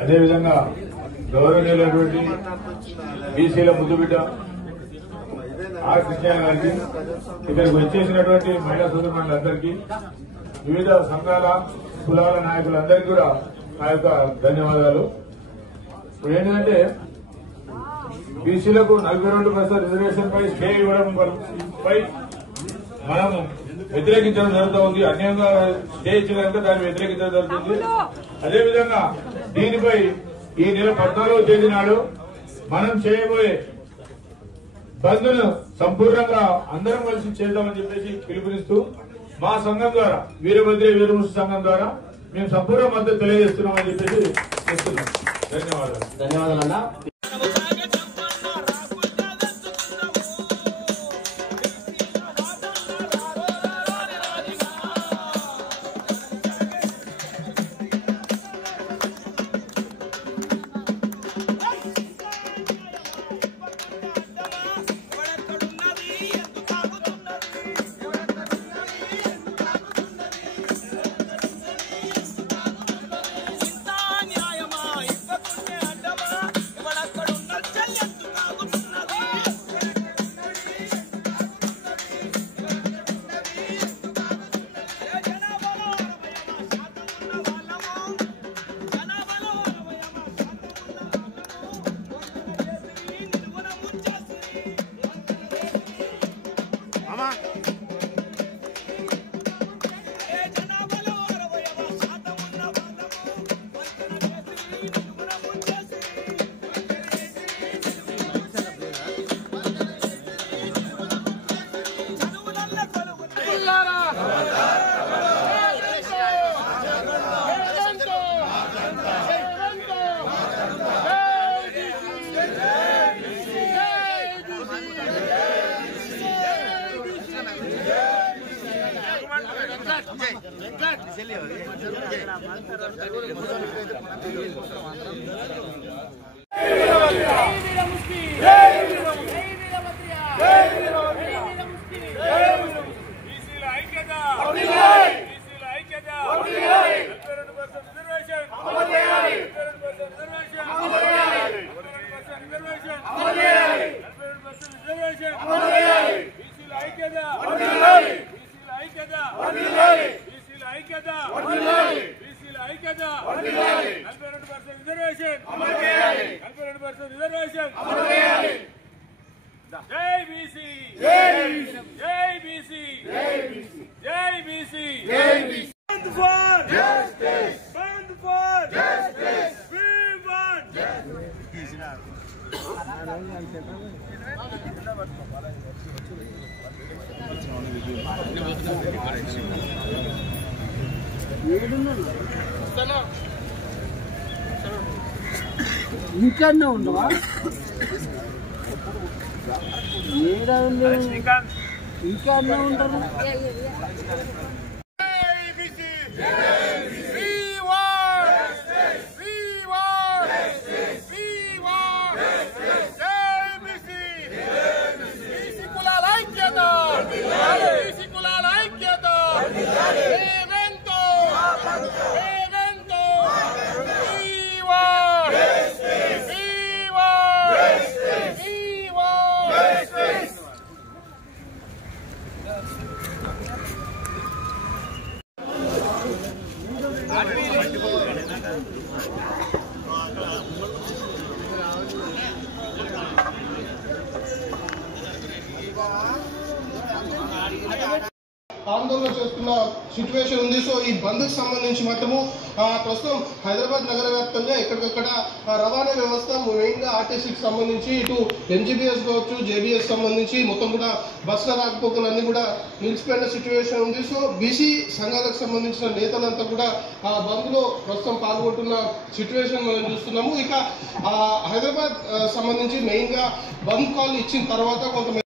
అదేవిధంగా గౌరవనీయులైనటువంటి బీసీల ముద్దుబిడ్డ ఆర్ కృష్ణ గారికి, ఇక్కడికి వచ్చేసినటువంటి మహిళా సోదరులందరికీ, వివిధ సంఘాల కులాల నాయకులందరికీ కూడా నా యొక్క ధన్యవాదాలు. ఇప్పుడు ఏంటంటే బీసీలకు 42% రిజర్వేషన్ పై స్టే ఇవ్వడం పై మనం వ్యతిరేకించడం జరుగుతూ ఉంది. అన్యాయంగా స్టే ఇచ్చిన కనుక దాన్ని వ్యతిరేకించడం జరుగుతుంది. అదేవిధంగా దీనిపై ఈ నెల 14వ తేదీ నాడు మనం చేయబోయే బంద్ను సంపూర్ణంగా అందరం కలిసి చేద్దామని చెప్పేసి పిలుపునిస్తూ మా సంఘం ద్వారా వీరభద్రి వీరముషి సంఘం ద్వారా మేము సంపూర్ణ మద్దతు తెలియజేస్తున్నామని చెప్పేసి చేస్తున్నాం. ధన్యవాదాలన్నా. ఇంకన్నా ఉండవా ఇంకా అన్నా ఉంటారు. ఆందోళన చేస్తున్న సిచ్యువేషన్ ఉంది. సో ఈ బంద్కు సంబంధించి మాత్రము ప్రస్తుతం హైదరాబాద్ నగర వ్యాప్తంగా ఎక్కడికక్కడ రవాణా వ్యవస్థ మెయిన్గా ఆర్టీసీకి సంబంధించి ఇటు ఎంజీబీఎస్ కావచ్చు, జేబీఎస్ సంబంధించి మొత్తం కూడా బస్సుల రాకపోకలన్నీ కూడా నిలిచిపోయిన సిచ్యువేషన్ ఉంది. సో బీసీ సంఘాలకు సంబంధించిన నేతలంతా కూడా ఆ బంద్లో ప్రస్తుతం పాల్గొంటున్న సిచ్యువేషన్ మనం చూస్తున్నాము. ఇక హైదరాబాద్ సంబంధించి మెయిన్గా బంద్ కాల్ ఇచ్చిన తర్వాత కొంత